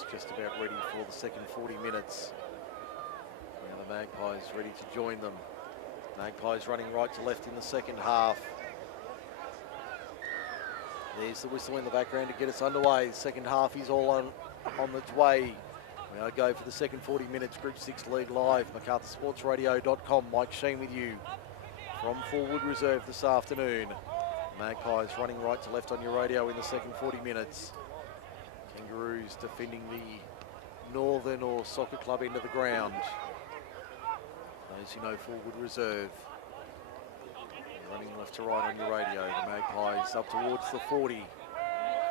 is just about ready for the second 40 minutes. Now the Magpies ready to join them. Magpies running right to left in the second half. There's the whistle in the background to get us underway. The second half is all on its way. We now go for the second 40 minutes, Group 6 League Live. MacArthurSportsRadio.com. Mike Shean with you from Forward Reserve this afternoon. Magpies running right to left on your radio in the second 40 minutes. Kangaroos defending the Northern or Soccer Club end of the ground. Those who know Forward Reserve. Running left to right on your radio. The Magpies up towards the 40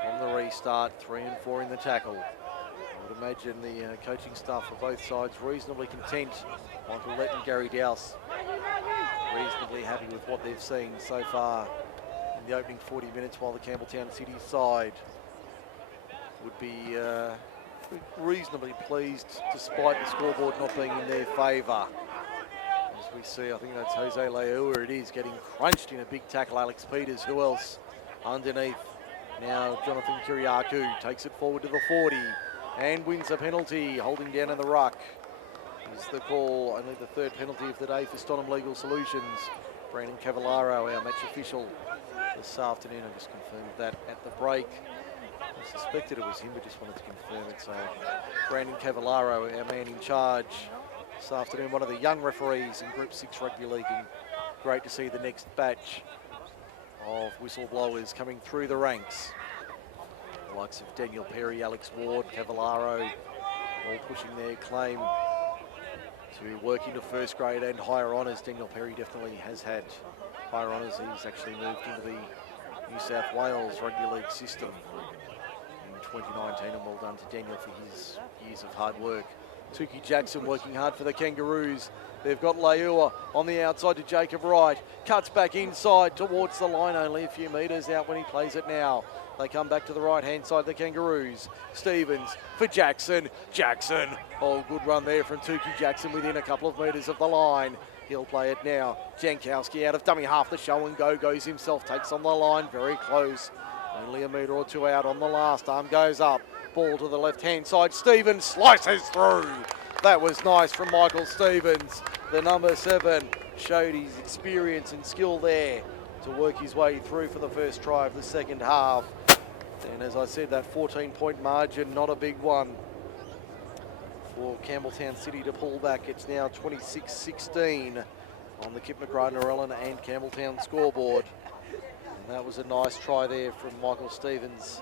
from the restart. 3 and 4 in the tackle. I would imagine the coaching staff for both sides reasonably content. Michael Lett and Gary Dowse reasonably happy with what they've seen so far in the opening 40 minutes, while the Campbelltown City side would be reasonably pleased despite the scoreboard not being in their favour. As we see, I think that's Jose Leua, it is, getting crunched in a big tackle. Alex Peters, who else underneath? Now Jonathan Kiriakou takes it forward to the 40 and wins a penalty, holding down in the ruck. Is the call, only the third penalty of the day for Stonham Legal Solutions. Brandon Cavallaro, our match official this afternoon. I just confirmed that at the break. I suspected it was him, but just wanted to confirm it. So Brandon Cavallaro, our man in charge this afternoon, one of the young referees in Group 6 Rugby League, and great to see the next batch of whistleblowers coming through the ranks. The likes of Daniel Perry, Alex Ward, Cavallaro, all pushing their claim to work into first grade and higher honours. Daniel Perry definitely has had higher honours. He's actually moved into the New South Wales Rugby League system in 2019, and well done to Daniel for his years of hard work. Tukey Jackson working hard for the Kangaroos. They've got Leua on the outside to Jacob Wright. Cuts back inside towards the line, only a few metres out when he plays it now. They come back to the right-hand side, the Kangaroos. Stevens for Jackson. Jackson. Oh, good run there from Tukey Jackson within a couple of metres of the line. He'll play it now. Jankowski out of dummy half. The show and go goes himself. Takes on the line. Very close. Only a metre or two out on the last. Arm goes up. Ball to the left-hand side. Stevens slices through. That was nice from Michael Stevens. The number 7 showed his experience and skill there to work his way through for the first try of the second half. And as I said, that 14-point margin, not a big one for Campbelltown City to pull back. It's now 26-16 on the Kip McGrath-Narellan and Campbelltown scoreboard. And that was a nice try there from Michael Stevens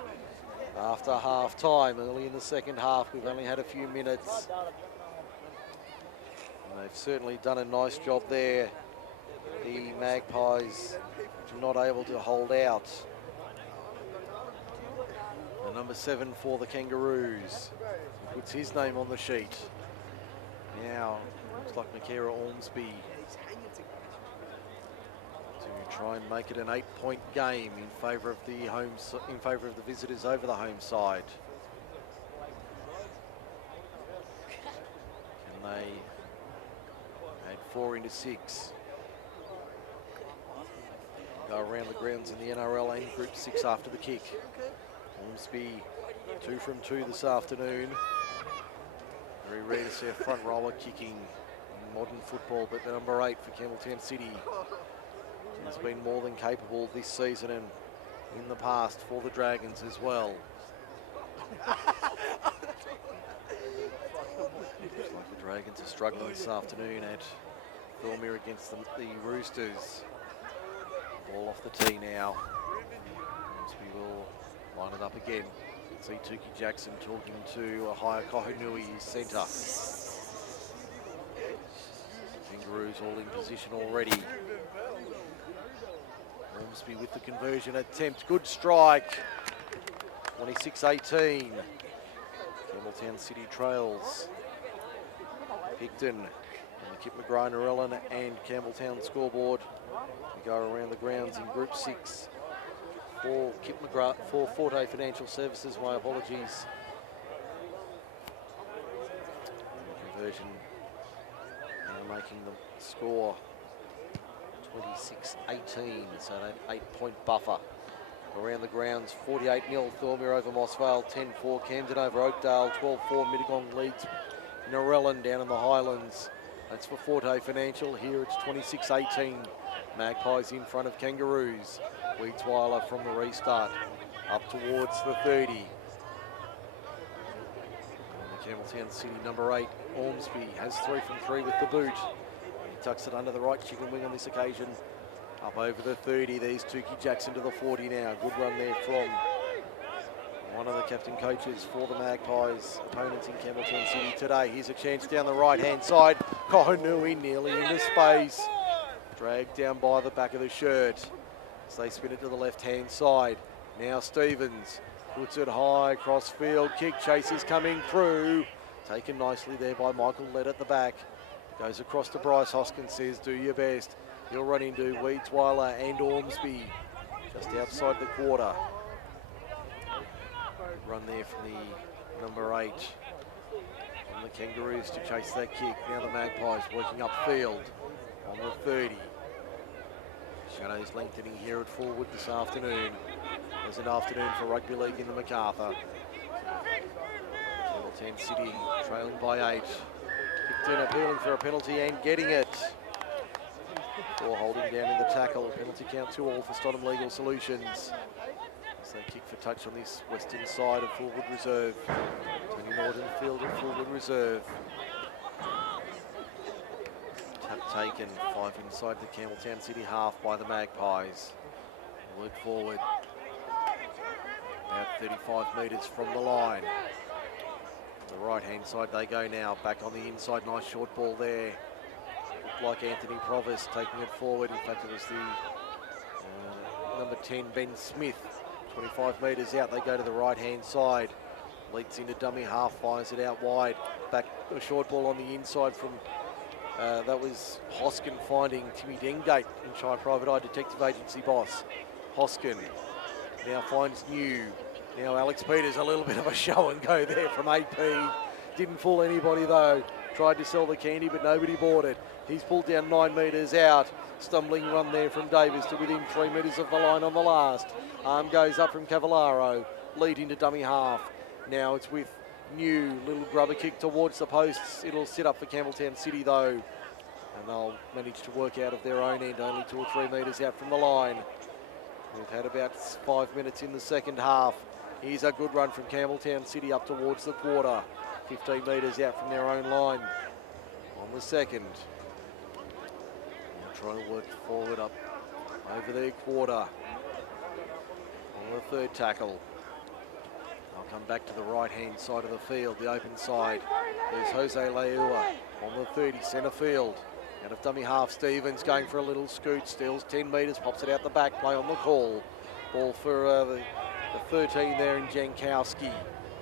after half time. Early in the second half, we've only had a few minutes. And they've certainly done a nice job there. The Magpies not able to hold out. The number 7 for the Kangaroos. He puts his name on the sheet. Now, looks like Makera Ormsby to try and make it an 8-point game in favour of the visitors over the home side. Can they add 4 into 6? Go around the grounds in the NRL and Group 6 after the kick. Ormsby 2 from 2 this afternoon. Very rare to see a front rower kicking in modern football, but the number 8 for Campbelltown City has been more than capable this season and in the past for the Dragons as well. Looks like the Dragons are struggling this afternoon at Thormere against the Roosters. Ball off the tee now. Ormsby will line it up again. See Tukey Jackson talking to Ahia Kohunui, centre. Kangaroos all in position already. Ormsby with the conversion attempt. Good strike. 26-18. Campbelltown City trails. Picton and the Kip McGrath-Narellan and Campbelltown scoreboard. We go around the grounds in Group 6. For Kip McGrath, for Forte Financial Services, my apologies. Conversion now making the score 26-18, so that 8-point buffer around the grounds. 48-0 Thornmere over Mossvale, 10-4 Camden over Oakdale, 12-4 Mittagong leads Narellan down in the Highlands. That's for Forte Financial. Here it's 26-18. Magpies in front of Kangaroos. Weedsweiler from the restart up towards the 30. And the Campbelltown City number 8, Ormsby, has 3 from 3 with the boot. He tucks it under the right chicken wing on this occasion. Up over the 30, there's Tukey Jackson to the 40 now. Good run there from one of the captain coaches for the Magpies, opponents in Campbelltown City today. Here's a chance down the right-hand side. Kohanui nearly into space. Dragged down by the back of the shirt. So they spin it to the left-hand side. Now Stevens puts it high, cross field, kick, Chasers coming through. Taken nicely there by Michael Lett at the back. Goes across to Bryce Hoskins, says do your best. He'll run into Weedsweiler and Ormsby just outside the quarter. Run there from the number 8 on the Kangaroos to chase that kick. Now the Magpies working upfield on the 30. Shadows lengthening here at forward this afternoon. There's an afternoon for rugby league in the MacArthur. Campbelltown City trailing by 8. Picton appealing for a penalty and getting it. Or holding down in the tackle. Penalty count 2-all for Stonham Legal Solutions. So they kick for touch on this western side of Fullwood Reserve. Tony Norton field at Fullwood Reserve. Tap taken, 5 inside the Campbelltown City half by the Magpies. Work forward. About 35 metres from the line. The right-hand side they go now. Back on the inside, nice short ball there. Looked like Anthony Provis taking it forward. In fact, it was the number 10, Ben Smith. 25 metres out, they go to the right-hand side. Leads into dummy half, fires it out wide. Back a short ball on the inside from, that was Hoskin finding Timmy Dengate in Shire Private Eye Detective Agency boss. Hoskin now finds New. Now Alex Peters, a little bit of a show and go there from AP. Didn't fool anybody though. Tried to sell the candy, but nobody bought it. He's pulled down 9 metres out. Stumbling run there from Davis to within 3 metres of the line on the last. Arm goes up from Cavallaro. Lead into dummy half. Now it's with New. Little grubber kick towards the posts. It'll sit up for Campbelltown City though. And they'll manage to work out of their own end. Only 2 or 3 metres out from the line. We've had about 5 minutes in the second half. Here's a good run from Campbelltown City up towards the quarter. 15 metres out from their own line on the second. Trying to work forward up over their quarter on the third tackle. I'll come back to the right-hand side of the field, the open side. There's Jose Leua on the 30, centre field. Out of dummy half, Stevens going for a little scoot, steals 10 metres, pops it out the back, play on the call. Ball for the 13 there in Jankowski.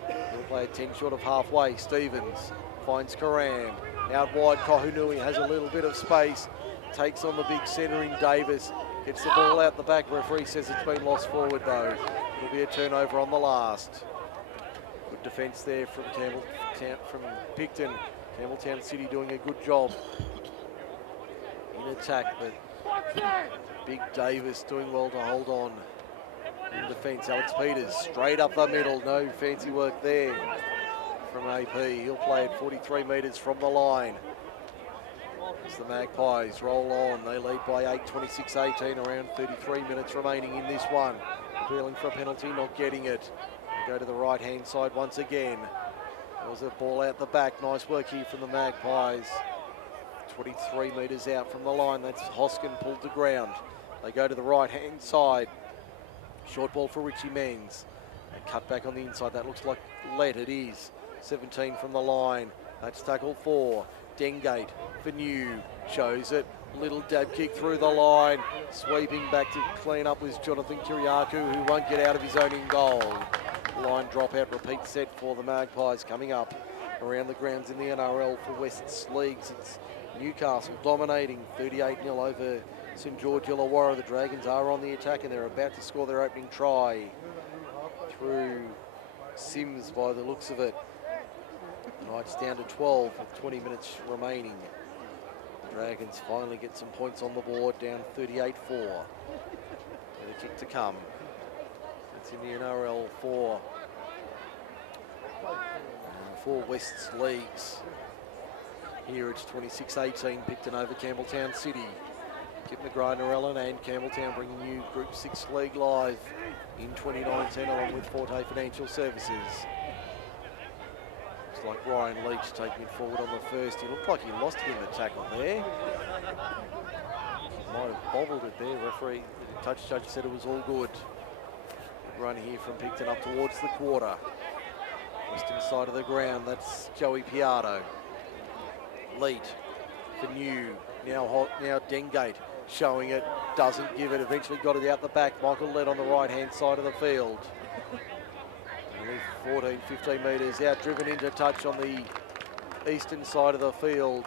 He'll play a 10 short of halfway. Stevens finds Karam. Out wide, Kohunui has a little bit of space. Takes on the big centre in Davis. Gets the ball out the back. Referee says it's been lost forward though. It'll be a turnover on the last. Good defence there from Picton. Campbelltown City doing a good job in attack, but big Davis doing well to hold on in defence. Alex Peters straight up the middle. No fancy work there from AP. He'll play at 43 metres from the line. As the Magpies roll on, they lead by 8, 26-18, around 33 minutes remaining in this one. Appealing for a penalty, not getting it. They go to the right-hand side once again. There was a ball out the back. Nice work here from the Magpies. 23 metres out from the line. That's Hoskin pulled to ground. They go to the right-hand side. Short ball for Richie Menz. They cut back on the inside. That looks like Lett. It is. 17 from the line. That's tackle 4. Dengate for New, shows it, little dab kick through the line, sweeping back to clean up was Jonathan Kiriakou, who won't get out of his own in goal. Line dropout, repeat set for the Magpies coming up around the grounds in the NRL for West's leagues. It's Newcastle dominating 38-0 over St George Illawarra. The Dragons are on the attack and they're about to score their opening try through Sims by the looks of it. Knights down to 12 with 20 minutes remaining. The Dragons finally get some points on the board, down 38-4. And a kick to come. It's in the NRL for West's leagues. Here it's 26-18, Picton over Campbelltown City. Kip McGrath, Narellan and Campbelltown bringing you Group 6 League live in 2019 along with Forte Financial Services. Looks like Ryan Leach taking it forward on the first. He looked like he lost it in the tackle there. Might have bobbled it there. Referee, the touch judge said it was all good. Good run here from Picton up towards the quarter. Western side of the ground, that's Joey Piatto. Lead for New, now Dengate showing it, doesn't give it, eventually got it out the back. Michael Led on the right-hand side of the field. Only 14, 15 metres out, driven into touch on the eastern side of the field.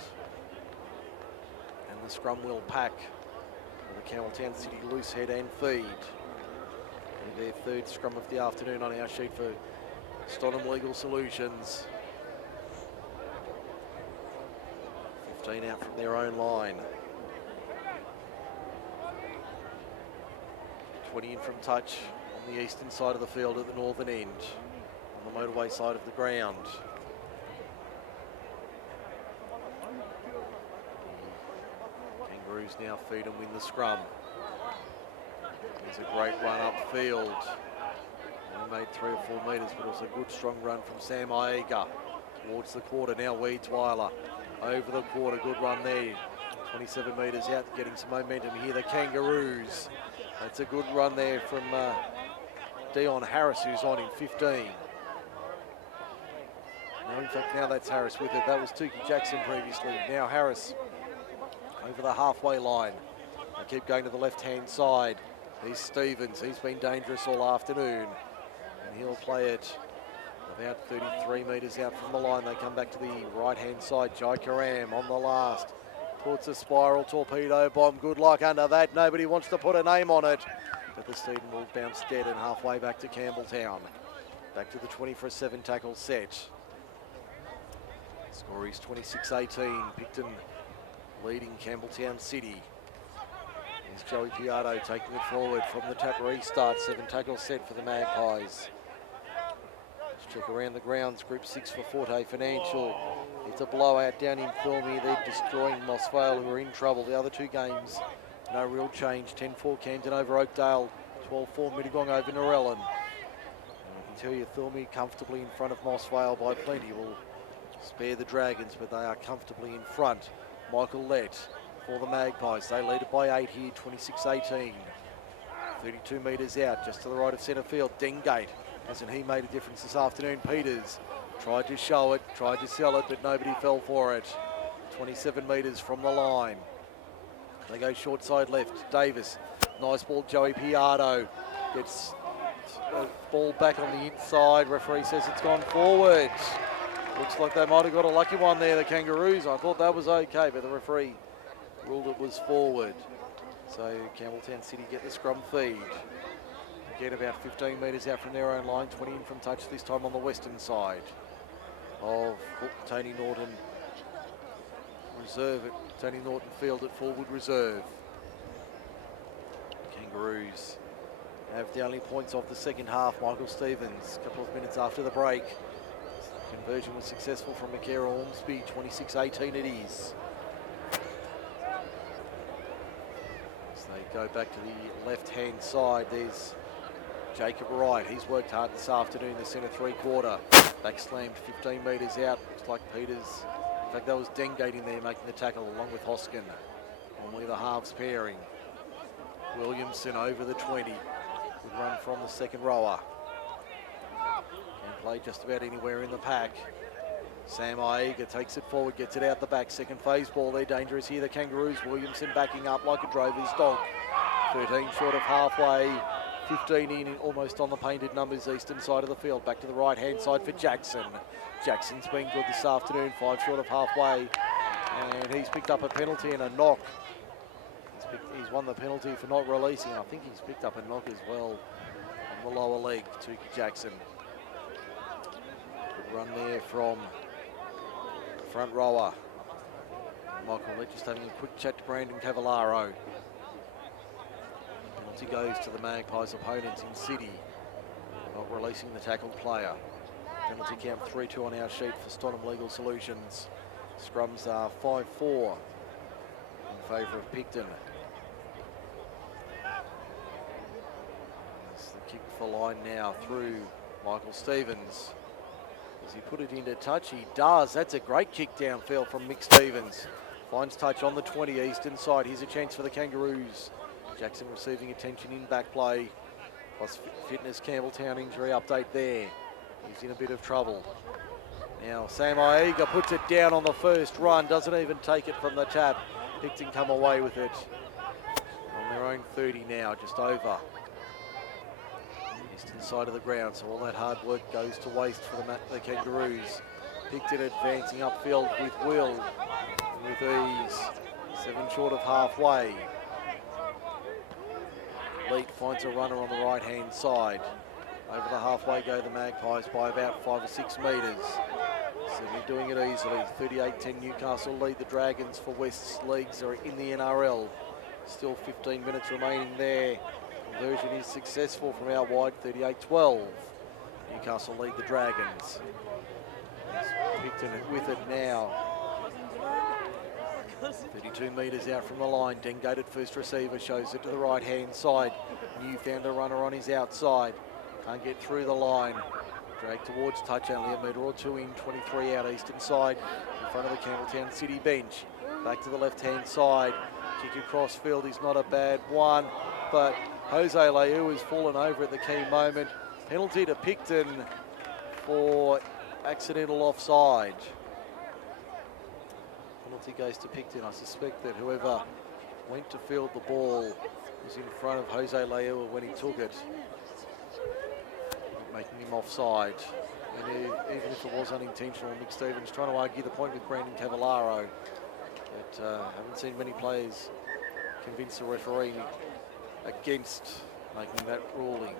And the scrum will pack for the Campbelltown City loose head and feed. And their third scrum of the afternoon on our sheet for Stonham Legal Solutions. 15 out from their own line. 20 in from touch on the eastern side of the field at the northern end, on the motorway side of the ground. Kangaroos now feed and win the scrum. There's a great run upfield. Only made 3 or 4 metres, but it was a good strong run from Sam Aiga towards the quarter. Now Weedsweiler over the quarter, good run there. 27 metres out, getting some momentum here. The Kangaroos. That's a good run there from Dion Harris, who's on in 15. No, in fact, now that's Harris with it. That was Tukey Jackson previously. Now Harris over the halfway line. They keep going to the left-hand side. Here's Stevens. He's been dangerous all afternoon. And he'll play it about 33 metres out from the line. They come back to the right-hand side. Jai Karam on the last. Puts a spiral torpedo bomb. Good luck under that. Nobody wants to put a name on it. But the student will bounce dead and halfway back to Campbelltown. Back to the 20-for-7 tackle set. Score is 26-18. Picton leading Campbelltown City. Here's Joey Piatto taking it forward from the tap restart. 7 tackle set for the Magpies. Let's check around the grounds. Group 6 for Forte Financial. It's a blowout down in Thornby. They're destroying Moss Vale, who are in trouble. The other 2 games, no real change. 10-4 Camden over Oakdale. 12-4 Mittagong over Narellan. And I can tell you, Thornby comfortably in front of Moss Vale by plenty. Will spare the Dragons, but they are comfortably in front. Michael Lett for the Magpies. They lead it by 8 here, 26-18. 32 metres out, just to the right of centre field. Dengate, hasn't he made a difference this afternoon? Peters tried to show it, tried to sell it, but nobody fell for it. 27 metres from the line. They go short side left. Davis, nice ball. Joey Piatto gets a ball back on the inside. Referee says it's gone forward. Looks like they might have got a lucky one there, the Kangaroos. I thought that was okay, but the referee ruled it was forward. So Campbelltown City get the scrum feed. Again, about 15 metres out from their own line. 20 in from touch, this time on the western side of Tony Norton Reserve. Tony Norton Field at forward reserve. Kangaroos have the only points of the second half. Michael Stevens, a couple of minutes after the break. Conversion was successful from Makera Ormsby. 26-18 it is. As they go back to the left-hand side, there's Jacob Wright. He's worked hard this afternoon, the centre 3/4. Back slammed 15 metres out. Looks like Peters. In fact, that was Dengate in there making the tackle along with Hoskin. Normally the halves pairing. Williamson over the 20. Good run from the second rower. Can play just about anywhere in the pack. Sam Aiga takes it forward, gets it out the back. Second phase ball, they're dangerous here. The Kangaroos, Williamson backing up like a drover's dog. 13 short of halfway. 15 in, almost on the painted numbers, eastern side of the field. Back to the right-hand side for Jackson. Jackson's been good this afternoon, 5 short of halfway. And he's picked up a penalty and a knock. He's won the penalty for not releasing. I think he's picked up a knock as well on the lower leg, Tukey Jackson. Good run there from the front rower. Michael Lett just having a quick chat to Brandon Cavallaro. Penalty goes to the Magpies opponents in City. releasing the tackled player. Penalty count 3-2 on our sheet for Stonham Legal Solutions. Scrums are 5-4 in favour of Picton. It's the kick for line now through Michael Stevens. Does he put it into touch? He does. That's a great kick downfield from Mick Stevens. Finds touch on the 20 eastern side. Here's a chance for the Kangaroos. Jackson receiving attention in back play. Plus fitness Campbelltown injury update there. He's in a bit of trouble. Now Sam Aiga puts it down on the first run. Doesn't even take it from the tap. Picton come away with it. On their own 30 now, just over. Eastern side of the ground, so all that hard work goes to waste for the Kangaroos. Picton advancing upfield with will and with ease. 7 short of halfway. Leet finds a runner on the right-hand side. Over the halfway go the Magpies by about 5 or 6 metres. Sydney doing it easily. 38-10 Newcastle lead the Dragons for West's leagues are in the NRL. Still 15 minutes remaining there. Conversion is successful from out wide, 38-12. Newcastle lead the Dragons. Picton with it now. 32 metres out from the line. Dengated first receiver, shows it to the right-hand side. New found a runner on his outside. Can't get through the line. Dragged towards touch, only a metre or two in, 23 out eastern side. In front of the Campbelltown City bench. Back to the left-hand side. Kick across field is not a bad one, but Jose Leu has fallen over at the key moment. Penalty to Picton for accidental offside. Penalty goes to Picton. I suspect that whoever went to field the ball was in front of Jose Leu when he took it, making him offside. And even if it was unintentional, Mick Stevens trying to argue the point with Brandon Cavallaro. But haven't seen many players convince the referee against making that ruling.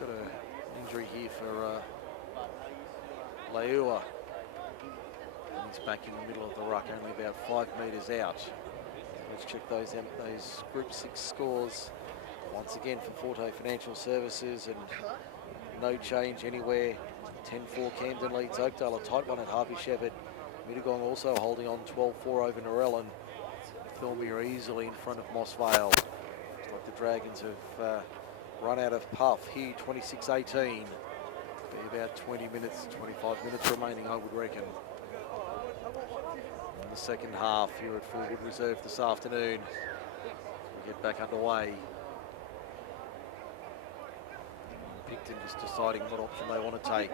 We've got an injury here for Leua. He's back in the middle of the ruck, only about 5 metres out. Let's check those Group 6 scores once again for Forte Financial Services, and no change anywhere. 10-4 Camden leads Oakdale, a tight one at Harvey Shepherd. Mittagong also holding on 12-4 over Narellan. Thornby are easily in front of Moss Vale. Looks like the Dragons have run out of puff here, 26-18. Be about 20 minutes, 25 minutes remaining, I would reckon. In the second half here at Forward Reserve this afternoon. We get back underway. Picton just deciding what option they want to take.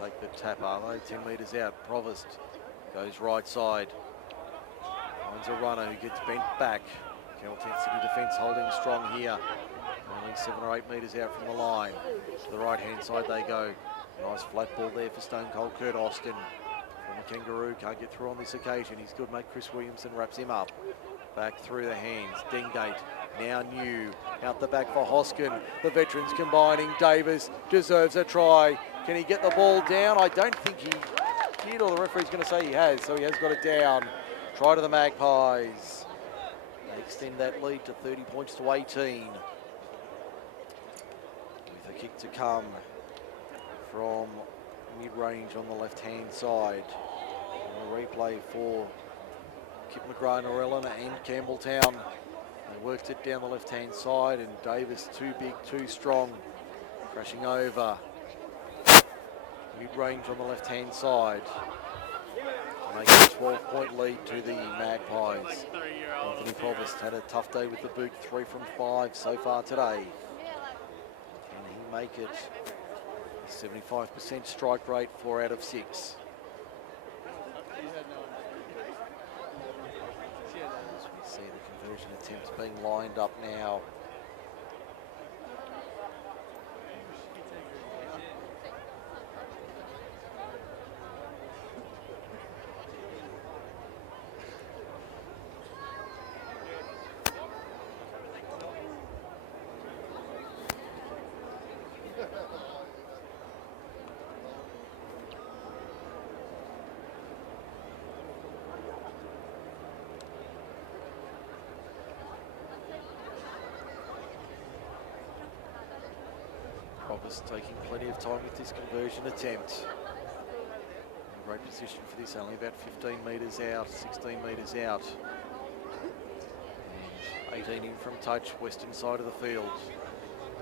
Take the tap, are they? 10 metres out. Provost goes right side. Finds a runner who gets bent back. Campbelltown City defence holding strong here. Only 7 or 8 metres out from the line. To the right-hand side they go. Nice flat ball there for Stone Cold Kurt Austin. Former Kangaroo can't get through on this occasion. His good mate Chris Williamson wraps him up. Back through the hands. Dengate now new. Out the back for Hoskin. The veterans combining. Davis deserves a try. Can he get the ball down? I don't think he did, or the referee's going to say he has, so he has got it down. Try to the Magpies. They extend that lead to 30 points to 18. With a kick to come from mid-range on the left-hand side. And a replay for Kip McGrath, Narellan and Campbelltown. They worked it down the left-hand side, and Davis too big, too strong, crashing over. Mid-range on the left-hand side. Making a 12-point lead to the Magpies. Anthony Provost had a tough day with the boot, 3 from 5 so far today. Can he make it? 75% strike rate, 4 out of 6. As we see the conversion attempts being lined up now. Roberts taking plenty of time with this conversion attempt. Great position for this, only about 15 metres out, 16 metres out. And 18 in from touch, western side of the field.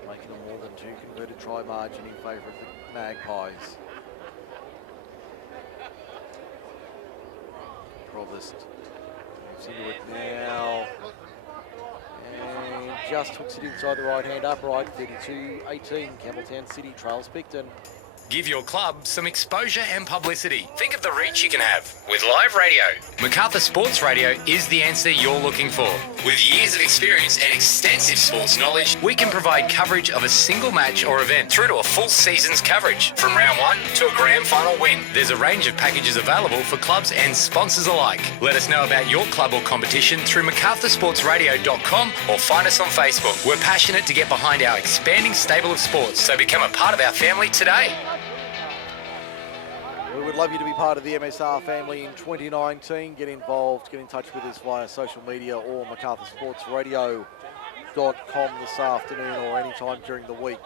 Making a more than 2 converted try margin in favour of the Magpies. Provost moves into it now. And just hooks it inside the right hand upright. 32-18, Campbelltown City trails Picton. Give your club some exposure and publicity. Think of the reach you can have with live radio. MacArthur Sports Radio is the answer you're looking for. With years of experience and extensive sports knowledge, we can provide coverage of a single match or event through to a full season's coverage. From round 1 to a grand final win. There's a range of packages available for clubs and sponsors alike. Let us know about your club or competition through MacArthurSportsRadio.com or find us on Facebook. We're passionate to get behind our expanding stable of sports, so become a part of our family today. We would love you to be part of the MSR family in 2019. Get involved, get in touch with us via social media or MacArthurSportsRadio.com this afternoon or anytime during the week.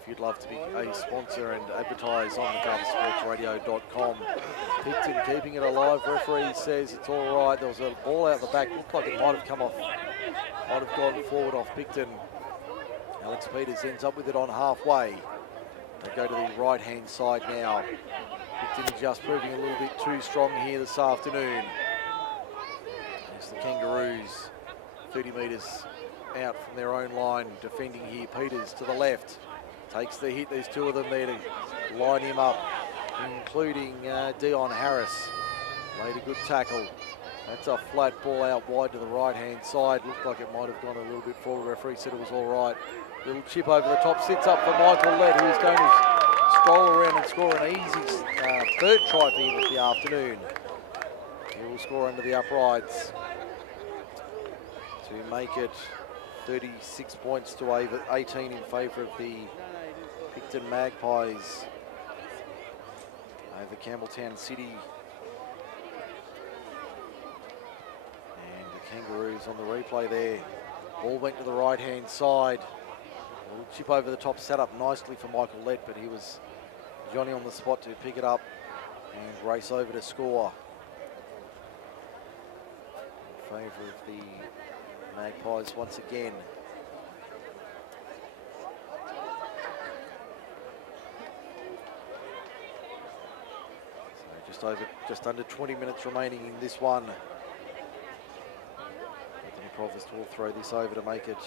If you'd love to be a sponsor and advertise on MacArthurSportsRadio.com. Picton keeping it alive. Referee says it's all right. There was a ball out the back. Looked like it might have come off, might have gone forward off Picton. Alex Peters ends up with it on halfway. They go to the right-hand side now. Picton just proving a little bit too strong here this afternoon. It's the Kangaroos, 30 metres out from their own line, defending here. Peters to the left, takes the hit. There's 2 of them there to line him up, including Dion Harris. Made a good tackle. That's a flat ball out wide to the right-hand side. Looked like it might have gone a little bit forward. The referee said it was all right. Little chip over the top, sits up for Michael Lett, who's going to stroll around and score an easy third try for him of the afternoon. He will score under the uprights to make it 36 points to 18 in favour of the Picton Magpies over Campbelltown City. And the Kangaroos on the replay there. Ball went to the right-hand side. A little chip over the top, set up nicely for Michael Lett, but he was Johnny on the spot to pick it up and race over to score. In favour of the Magpies once again. So just under 20 minutes remaining in this one. Anthony Provost will throw this over to make it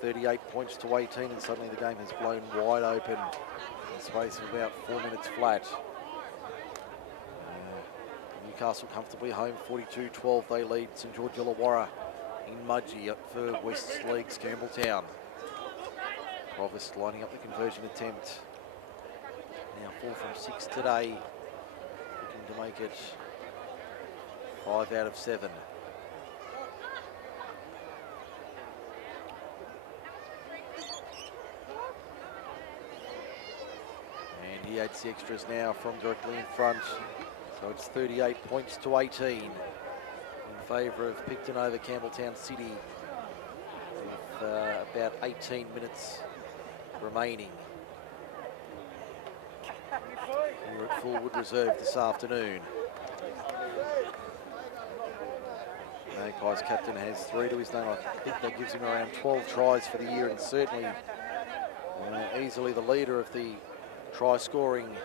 38 points to 18, and suddenly the game has blown wide open in the space of about 4 minutes flat. Newcastle comfortably home, 42-12. They lead St George Illawarra in Mudgee for West League's Campbelltown. Provost lining up the conversion attempt. Now 4 from 6 today, looking to make it 5 out of 7. And he adds the extras now from directly in front. So it's 38 points to 18 in favour of Picton over Campbelltown City with about 18 minutes remaining here at Fullwood Reserve this afternoon. Magpies captain has 3 to his name. I think that gives him around 12 tries for the year, and certainly easily the leader of the try scoring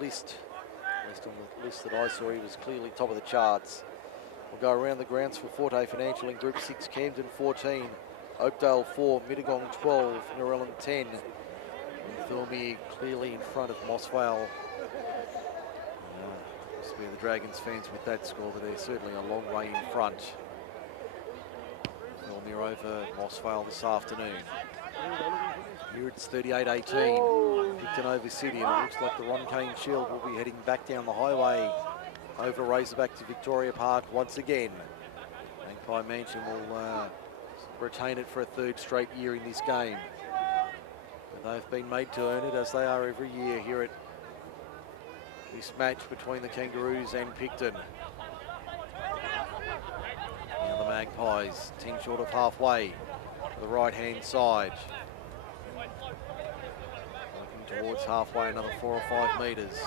list. At least on the list that I saw, he was clearly top of the charts. We'll go around the grounds for Forte Financial in Group 6. Camden 14, Oakdale 4, Mittagong 12, Narellan 10. And Thormere clearly in front of Mossvale. Must be the Dragons fans with that score, but they're certainly a long way in front. Thormere over Mossvale this afternoon. Here it's 38-18, Picton over City, and it looks like the Ron Kane Shield will be heading back down the highway over Razorback to Victoria Park once again. Magpie Mansion will retain it for a 3rd straight year in this game. But they've been made to earn it, as they are every year here at this match between the Kangaroos and Picton. Now the Magpies, 10 short of halfway to the right-hand side. towards halfway, another 4 or 5 metres.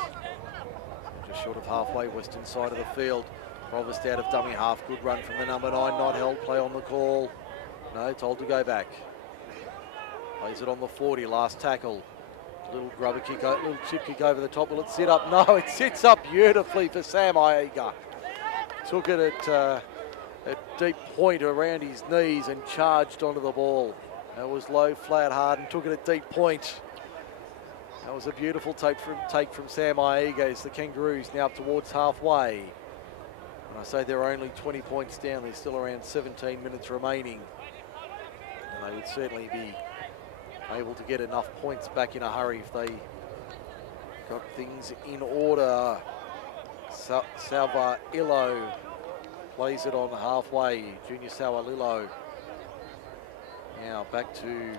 Just short of halfway, western side of the field. Provost out of dummy half. Good run from the number 9, not held. Play on the call. No, told to go back. Plays it on the 40, last tackle. Little grubber kick, little chip kick over the top. Will it sit up? No, it sits up beautifully for Sam Iega. Took it at deep point around his knees and charged onto the ball. That was low, flat, hard, and took it at deep point. That was a beautiful take from Sam Iega as the Kangaroos now up towards halfway. When I say they're only 20 points down, there's still around 17 minutes remaining. And they would certainly be able to get enough points back in a hurry if they got things in order. Salva Illo plays it on halfway. Junior Salva Illo. Now back to,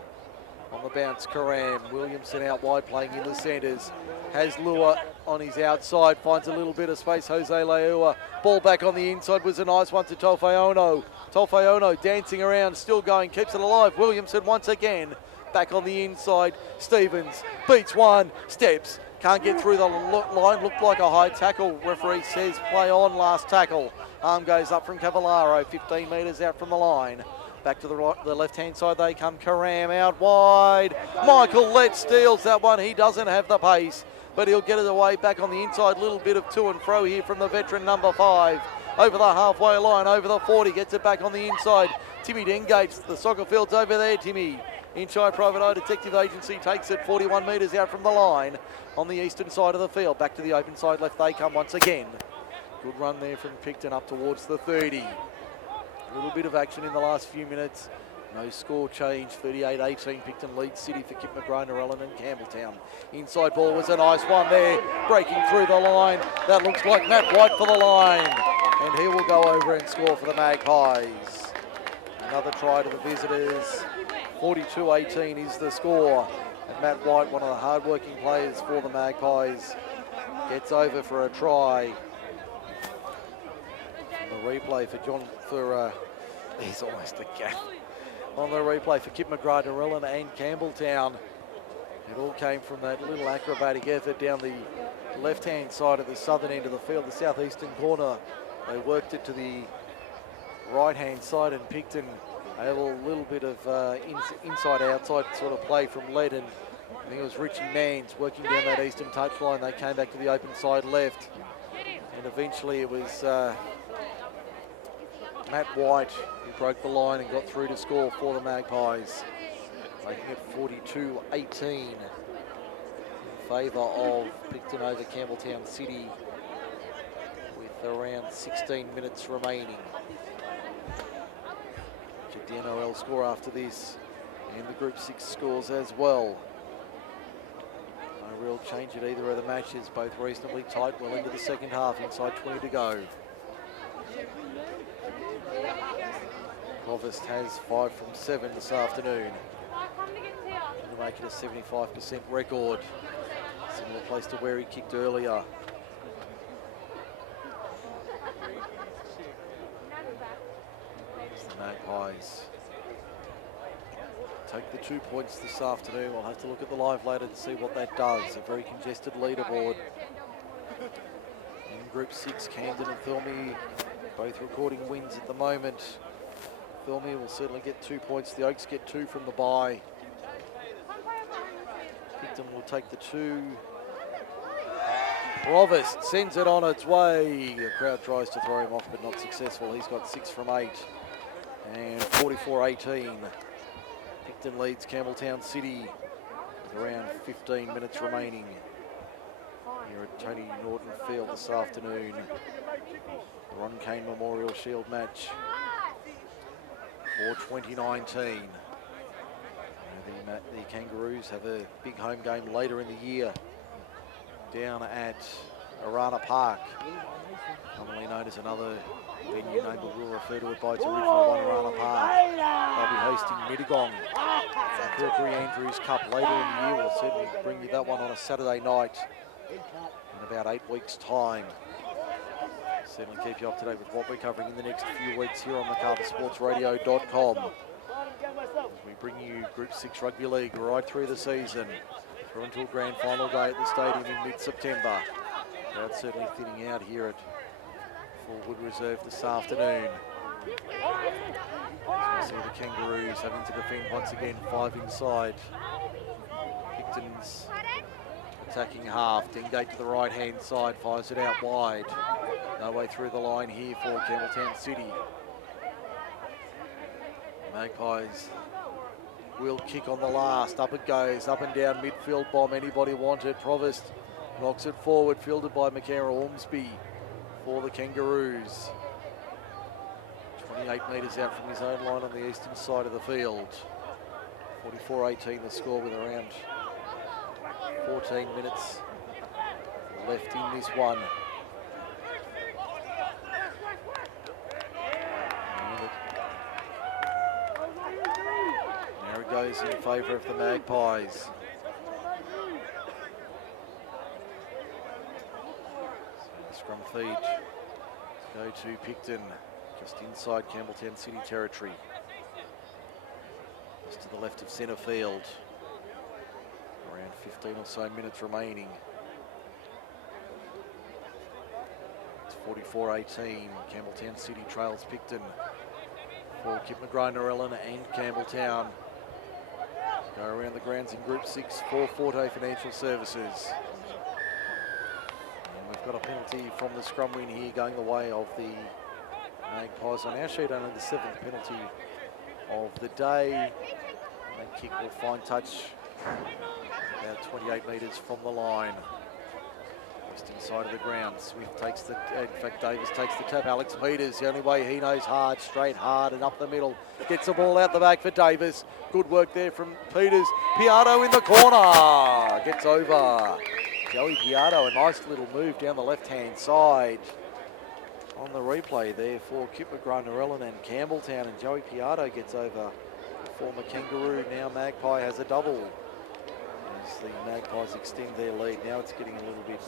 on the bounce, Karam. Williamson out wide playing in the centres. Has Lua on his outside, finds a little bit of space. Jose Leua. Ball back on the inside was a nice one to Tolfeono. Tolfeono dancing around, still going, keeps it alive. Williamson once again. Back on the inside, Stevens beats one, steps, can't get through the line, looked like a high tackle. Referee says play on, last tackle. Arm goes up from Cavallaro, 15 metres out from the line. Back to the left-hand side they come, Karam out wide. Michael Lett steals that one, he doesn't have the pace, but he'll get it away back on the inside. Little bit of to and fro here from the veteran number 5. Over the halfway line, over the 40, gets it back on the inside. Timmy Dengates, the soccer field's over there, Timmy. Inside Private Eye Detective Agency takes it 41 metres out from the line on the eastern side of the field. Back to the open side left they come once again. Good run there from Picton up towards the 30. A little bit of action in the last few minutes. No score change, 38-18. Picton leads City for Kip McGrath, Narellan and Campbelltown. Inside ball was a nice one there, breaking through the line. That looks like Matt White for the line. And he will go over and score for the Magpies. Another try to the visitors. 42-18 is the score. And Matt White, one of the hard-working players for the Magpies, gets over for a try. The replay for he's almost a gap. On the replay for Kip McGrath, Narellan and Campbelltown. It all came from that little acrobatic effort down the left-hand side of the southern end of the field, the southeastern corner. They worked it to the right-hand side, and Picton able a little bit of inside-outside sort of play from Led, and I think it was Richie Manns working down that eastern touchline. They came back to the open side left, and eventually it was Matt White who broke the line and got through to score for the Magpies, making it 42-18 in favour of Picton over Campbelltown City with around 16 minutes remaining. The NRL score after this, and the Group 6 scores as well. No real change at either of the matches, both reasonably tight, well into the second half, inside 20 to go. Provost has 5 from 7 this afternoon. To make it a 75% record. Similar place to where he kicked earlier. Magpies take the 2 points this afternoon. We'll have to look at the live later to see what that does. A very congested leaderboard. In Group 6, Camden and Thilmy both recording wins at the moment. Thilmy will certainly get 2 points. The Oaks get 2 from the bye. Picton will take the 2. Provost sends it on its way. The crowd tries to throw him off, but not successful. He's got 6 from 8. And 44-18. Picton leads Campbelltown City with around 15 minutes remaining here at Tony Norton Field this afternoon. The Ron Kane Memorial Shield match for 2019. The Kangaroos have a big home game later in the year down at Arana Park, commonly known as another venue name, but we'll refer to it by its original one, Arana Park. They'll be hosting Mittagong, the Mercury Andrews Cup later in the year. We'll certainly bring you that one on a Saturday night in about 8 weeks' time. Certainly keep you up to date with what we're covering in the next few weeks here on MacArthurSportsRadio.com. As we bring you Group 6 Rugby League right through the season. through until grand final day at the stadium in mid-September. Crowd certainly thinning out here at Fullwood Reserve this afternoon. So we see the Kangaroos having to defend once again, 5 inside. Picton's attacking half. Dingate to the right-hand side, fires it out wide. No way through the line here for Campbelltown City. Magpies will kick on the last. Up it goes, up and down midfield bomb. Anybody want it? Provost knocks it forward, fielded by McKenna Ormsby for the Kangaroos. 28 metres out from his own line on the eastern side of the field. 44-18 the score with around 14 minutes left in this one. Now it goes in favour of the Magpies. So the scrum feed go to Picton, just inside Campbelltown City territory. Just to the left of centre field. Around 15 or so minutes remaining. It's 44-18. Campbelltown City trails Picton for Kip McGrath-Narellan and Campbelltown. Go around the grounds in Group 6 for Forte Financial Services. And we've got a penalty from the scrum win here going the way of the Magpies. On our sheet, only the 7th penalty of the day. That kick will find touch about 28 metres from the line. Western side of the ground. Swift takes the, in fact Davis takes the tap. Alex Peters, the only way he knows, hard, straight, hard and up the middle. Gets the ball out the back for Davis. Good work there from Peters. Piatto in the corner. Gets over. Joey Piatto, a nice little move down the left-hand side. On the replay there for Kip McGrath-Narellan and Campbelltown, and Joey Piatto gets over. Former Kangaroo, now Magpie has a double. As the Magpies extend their lead, now it's getting a little bit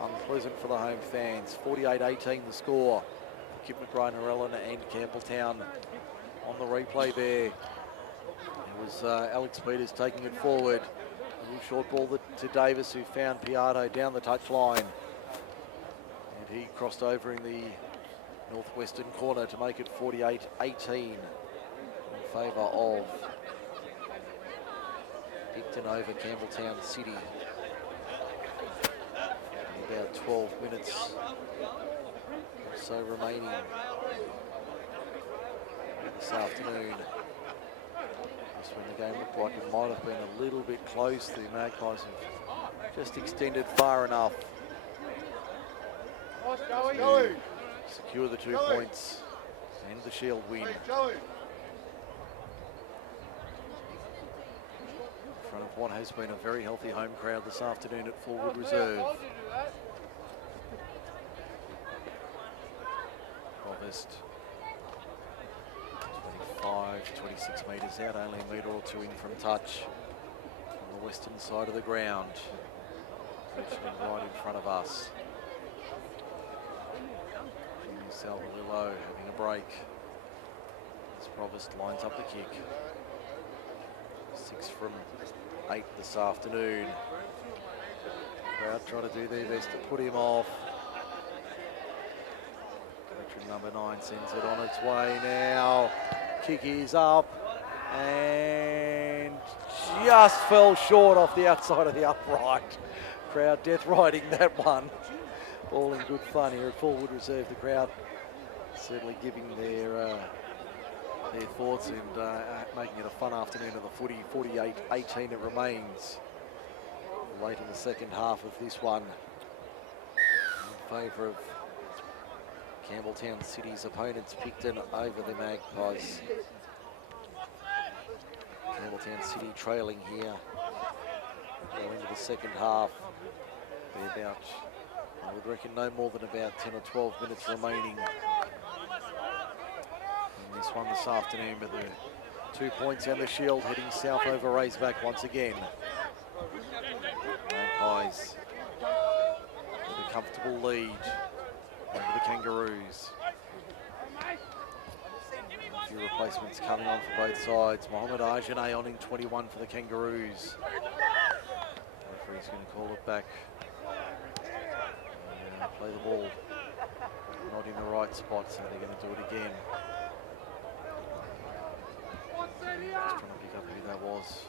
unpleasant for the home fans. 48-18 the score. Kip McGrath-Narellan and Campbelltown on the replay there. It was Alex Peters taking it forward. A little short ball to Davis, who found Piatto down the touchline. And he crossed over in the northwestern corner to make it 48-18. In favour of Picton over Campbelltown City. About 12 minutes or so remaining this afternoon. Just when the game looked like it might have been a little bit close, the Magpies have just extended far enough to secure the 2 points and the Shield win. In front of what has been a very healthy home crowd this afternoon at Fullwood Reserve. Provost 25-26 metres out, only a metre or two in from touch on the western side of the ground. Featuring right in front of us. Jimmy Salvalillo having a break as Provost lines up the kick. 6 from 8 this afternoon. Crowd trying to do their best to put him off. Veteran number 9 sends it on its way now. Kick is up and just fell short off the outside of the upright. Crowd death riding that one. All in good fun here at Fullwood Reserve. The crowd certainly giving their thoughts and making it a fun afternoon of the footy. 48-18 it remains. Late in the second half of this one. In favour of Campbelltown City's opponents, Picton over the Magpies. Campbelltown City trailing here. Going into the second half. They're about, I would reckon, no more than about 10 or 12 minutes remaining in this one this afternoon, but the 2 points and the Shield heading south over Razorback once again. Magpies with a comfortable lead over the Kangaroos. A few replacements coming on for both sides. Mohamed Ajane on in 21 for the Kangaroos. He's going to call it back. Play the ball. Not in the right spot, so they're going to do it again. Just trying to pick up who that was.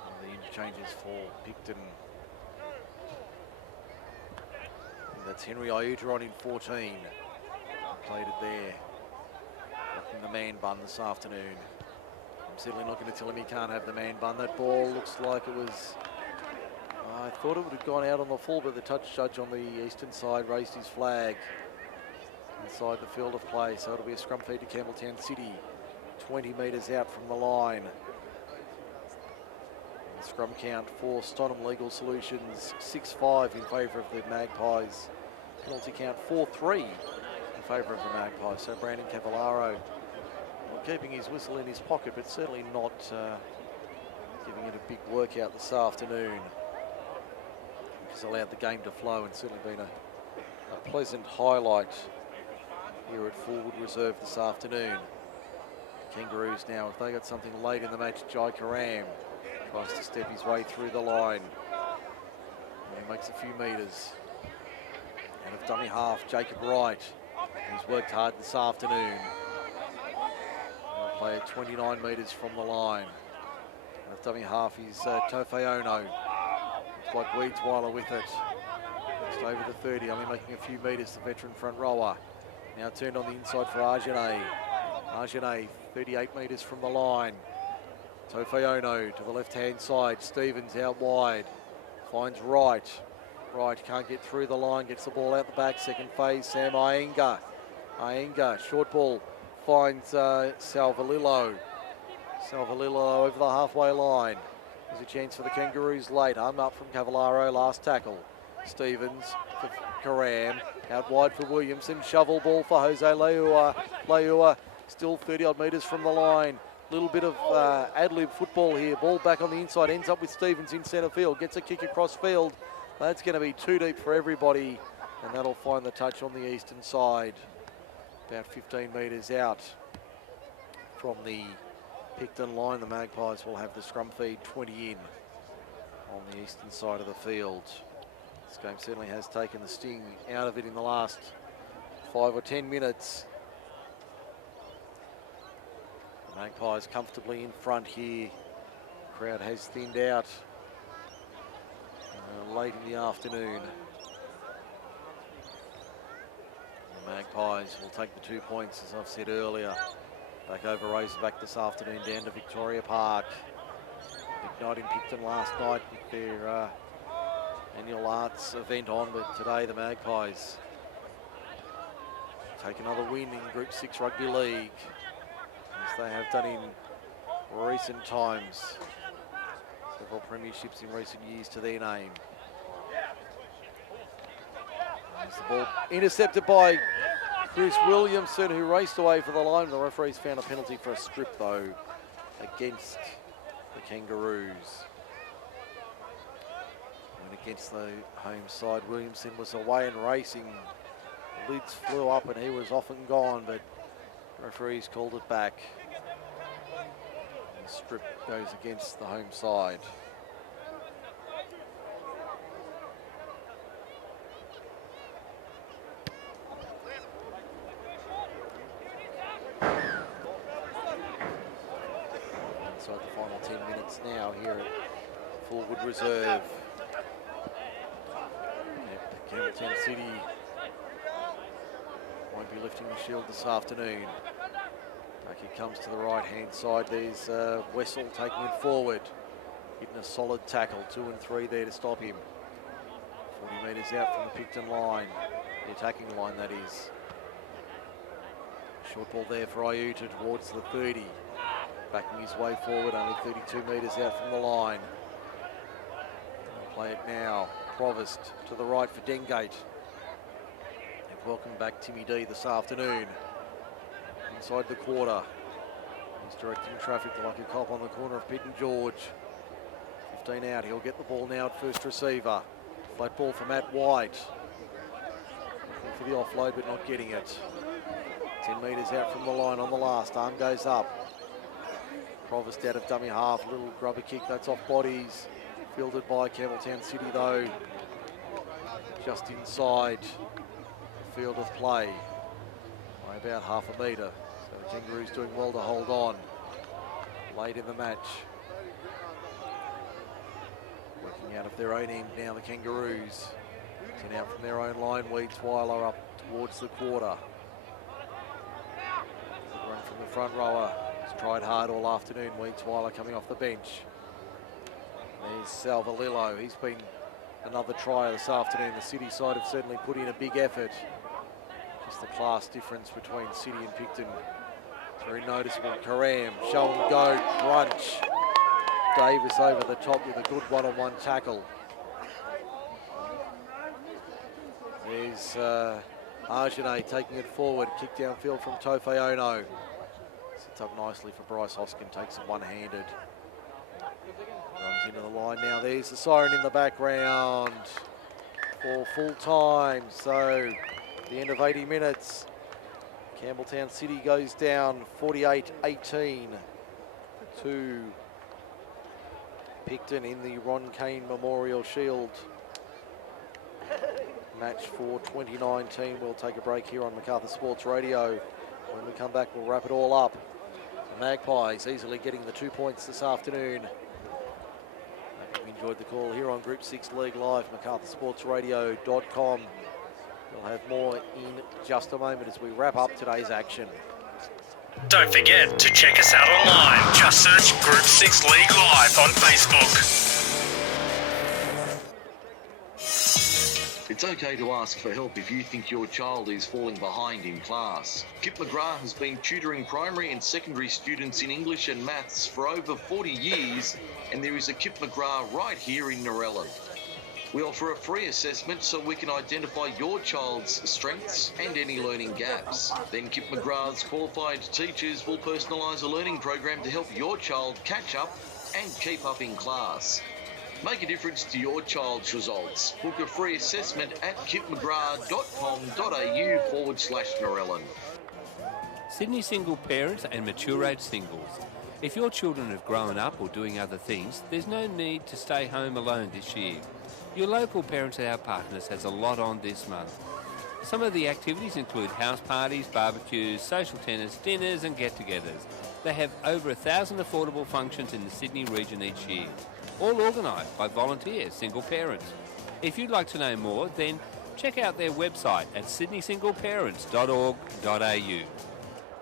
One of the interchanges for Picton. I think that's Henry Iuta on in 14. Played it there. Looking the man bun this afternoon. I'm certainly not going to tell him he can't have the man bun. That ball looks like it was... I thought it would have gone out on the full, but the touch judge on the eastern side raised his flag inside the field of play. So it'll be a scrum feed to Campbelltown City, 20 metres out from the line. The scrum count for Stonham Legal Solutions, 6-5 in favour of the Magpies. Penalty count 4-3 in favour of the Magpies. So Brandon Cavallaro not keeping his whistle in his pocket, but certainly not giving it a big workout this afternoon. Has allowed the game to flow and certainly been a pleasant highlight here at Forward Reserve this afternoon. Kangaroos now, if they got something late in the match, Jai Karam tries to step his way through the line. And he makes a few metres. Out of dummy half, Jacob Wright, who's worked hard this afternoon. He'll play at 29 metres from the line. Out of dummy half is Tofei Ono. Like Weedsweiler with it. Just over the 30, only making a few metres, the veteran front rower. Now turned on the inside for Arjane. Arjane, 38 metres from the line. Tofei Ono to the left-hand side. Stevens out wide. Finds Wright. Wright can't get through the line, gets the ball out the back. Second phase, Sam Ienga. Ienga, short ball, finds Salvalillo. Salvalillo over the halfway line. There's a chance for the Kangaroos later. Up from Cavallaro, last tackle. Stevens for Karam. Out wide for Williamson. Shovel ball for Jose Leua. Leua still 30-odd metres from the line. Little bit of ad-lib football here. Ball back on the inside. Ends up with Stevens in centre field. Gets a kick across field. That's going to be too deep for everybody. And that'll find the touch on the eastern side. About 15 metres out from the Picton line. The Magpies will have the scrum feed 20 in on the eastern side of the field. This game certainly has taken the sting out of it in the last 5 or 10 minutes. The Magpies comfortably in front here. Crowd has thinned out late in the afternoon. The Magpies will take the 2 points, as I've said earlier. Back over Razorback this afternoon down to Victoria Park. Big night in Picton last night with their annual arts event on, but today the Magpies take another win in Group 6 Rugby League, as they have done in recent times. Several premierships in recent years to their name. There's the ball intercepted by Chris Williamson, who raced away for the line. The referees found a penalty for a strip, though, against the Kangaroos. And against the home side, Williamson was away and racing. The lids flew up and he was off and gone, but referees called it back. And the strip goes against the home side. Inside the final 10 minutes now here at Forward Reserve. Campbelltown City won't be lifting the shield this afternoon. Back he comes to the right-hand side. There's Wessel taking it forward. Hitting a solid tackle, 2 and 3 there to stop him. 40 metres out from the Picton line, the attacking line that is. Short ball there for Iuta towards the 30. Backing his way forward, only 32 metres out from the line. They'll play it now. Provost to the right for Dengate. And welcome back Timmy D this afternoon. Inside the quarter. He's directing traffic like a cop on the corner of Pitt and George. 15 out, he'll get the ball now at first receiver. Flat ball for Matt White. Looking for the offload but not getting it. 10 metres out from the line on the last, arm goes up. Provost out of dummy half, little grubber kick, that's off bodies. Fielded by Campbelltown City though, just inside the field of play by about half a metre. So the Kangaroos doing well to hold on late in the match. Working out of their own end now, the Kangaroos. 10 out from their own line, Weedsweiler up towards the quarter. Good run from the front rower. He's tried hard all afternoon, Weedsweiler coming off the bench. There's Salvalillo. He's been another try this afternoon. The City side have certainly put in a big effort. Just the class difference between City and Picton. It's very noticeable. Karam, show and go, crunch. Davis over the top with a good one-on-one tackle. There's Arjane taking it forward. Kick downfield from Tofeono. Sits up nicely for Bryce Hoskin. Takes it one-handed. Runs into the line now. There's the siren in the background for full time. So the end of 80 minutes. Campbelltown City goes down 48-18 to Picton in the Ron Kane Memorial Shield match for 2019. We'll take a break here on Macarthur Sports Radio. When we come back, we'll wrap it all up. The Magpies easily getting the 2 points this afternoon. Hope you enjoyed the call here on Group 6 League Live, MacArthurSportsRadio.com. We'll have more in just a moment as we wrap up today's action. Don't forget to check us out online. Just search Group 6 League Live on Facebook. It's okay to ask for help if you think your child is falling behind in class. Kip McGrath has been tutoring primary and secondary students in English and maths for over 40 years, and there is a Kip McGrath right here in Narellan. We offer a free assessment so we can identify your child's strengths and any learning gaps. Then Kip McGrath's qualified teachers will personalise a learning program to help your child catch up and keep up in class. Make a difference to your child's results. Book a free assessment at kipmcgrath.com.au/Narellan. Sydney single parents and mature age singles. If your children have grown up or doing other things, there's no need to stay home alone this year. Your local Parents at Our Partners has a lot on this month. Some of the activities include house parties, barbecues, social tennis, dinners and get-togethers. They have over 1,000 affordable functions in the Sydney region each year, all organised by volunteer single parents. If you'd like to know more, then check out their website at sydneysingleparents.org.au.